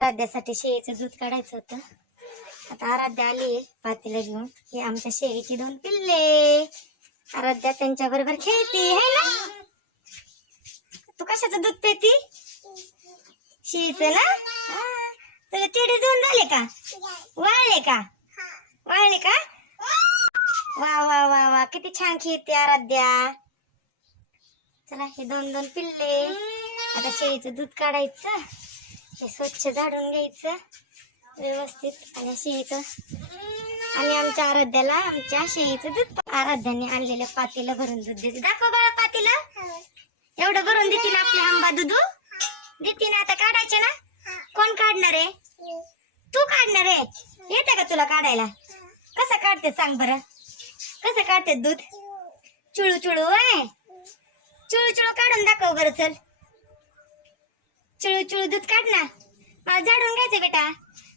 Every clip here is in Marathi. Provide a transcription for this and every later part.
आराध्यासाठी शेळीचं दूध काढायचं होतं. आता आराध्या आली पातीला घेऊन. हे आमच्या शेळीची दोन पिल्ले. आराध्या त्यांच्या बरोबर खेळती है ना? तू कशाचं दूध पेती? शेळीचं ना? तुझे तुला टेडी झाले का? वाळले का? वाळले का? वा वा वा वा. किती छान खेळते आराध्या. चला हे दोन दोन पिल्ले. आता शेळीचं दूध काढायचं. हे स्वच्छ झाडून घ्यायचं व्यवस्थित. आणि शेळीचं आणि आमच्या आराध्याला आमच्या शेळीचं दूध आराध्याने आणलेल्या पातीला भरून दूध देते. दाखव बाळा पातीला. एवढं भरून देते ना आपल्या आंबा दुधू. देते ना आता काढायचे ना. कोण काढणार आहे? तू काढणार आहे. येते का तुला काढायला? कसं काढते सांग बरं. कसं काढते दूध? चुळू चुळू आहे चुळू चुळू काढून दाखव बरं चल. चिळू चिळू दूध काढ ना मला झाडून घ्यायचं बेटा.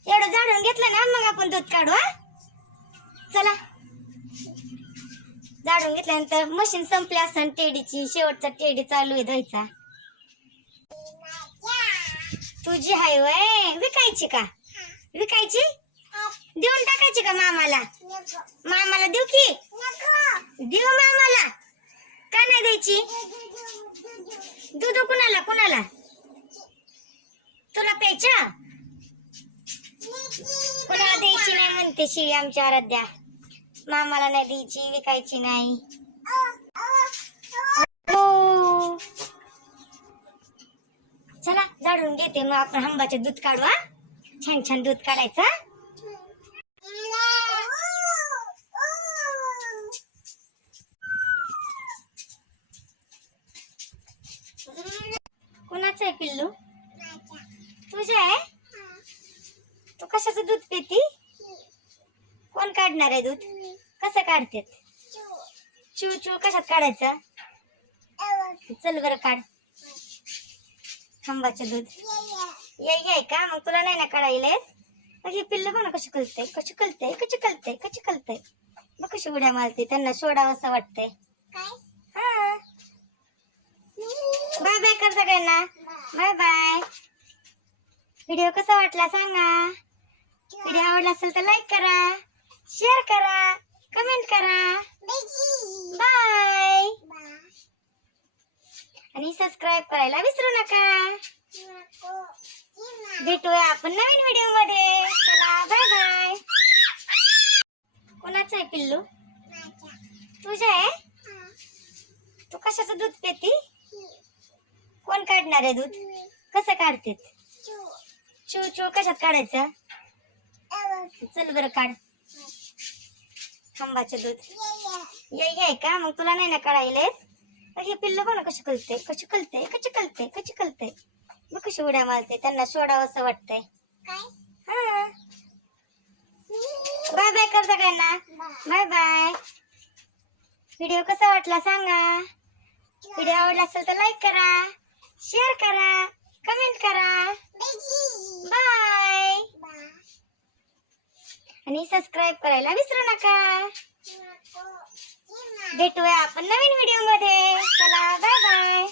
एवढं झाडून घेतलं ना मग आपण दूध काढू हा? चला. झाडून घेतल्यानंतर मशीन संपली असताना टेडीची. शेवटचा टेडी चालू आहे धुवायचा. तुझी हाय वय. विकायची का? विकायची? देऊन टाकायची का मामाला? मामाला देऊ की? देऊ मामाला. का नाही द्यायची? दूध कुणाला? कुणाला? तुला प्यायच्या कुणाला द्यायची नाही म्हणते शिळी आमच्या आराध्या मामाला नाही द्यायची विकायची नाही. हो. चला झाडून घेते मग आपण आंबाचे दूध काढू हा? छान छान दूध काढायचं हा? कुणाचं आहे पिल्लू? तुझं आहे? तू कशाचं दूध पिती? कोण काढणार आहे दूध? कसं काढते चू चू कशात काढायचं? चल बरं काढ. खांबाचं दूध. ये ये का मग तुला नाही ना काढायला येत? मग हे पिल्ल बघ ना कशी कळतंय कशी कळतंय कशी कळतंय कशी कळतंय मग कशी उड्या मारते त्यांना सोडावं असं वाटतंय. हा. बाय बाय कर सगळ्यांना. Bye bye. व्हिडिओ कसा वाटला सांगा? व्हिडिओ आवडला असेल तर लाईक करा शेअर करा कमेंट करा. बाय आणि सबस्क्राईब करायला विसरू नका. भेटूया आपण नवीन व्हिडिओमध्ये. बाय बाय कोणाचं आहे पिल्लू? तुझं आहे? तू कशाचं दूध पेती? कोण काढणार आहे दूध? कसं काढते चू चिव कशात काढायचं? चल बरं काढ. खांबाचं दूध. ये का? मग तुला नाही ना काढायला हे पिल्लू बघ ना कशी कलते कशी कलते कशी कलते कशी कलते मग कशी उड्या मारते त्यांना सोडावं असं वाटतंय. बाय बाय कर सगळ्यांना. बाय बाय व्हिडिओ कसा वाटला सांगा. व्हिडिओ आवडला असेल तर लाईक करा. शेअर करा कमेंट करा बाय आणि सबस्क्राईब करायला विसरू नका. भेटूया आपण नवीन व्हिडिओमध्ये. चला बाय बाय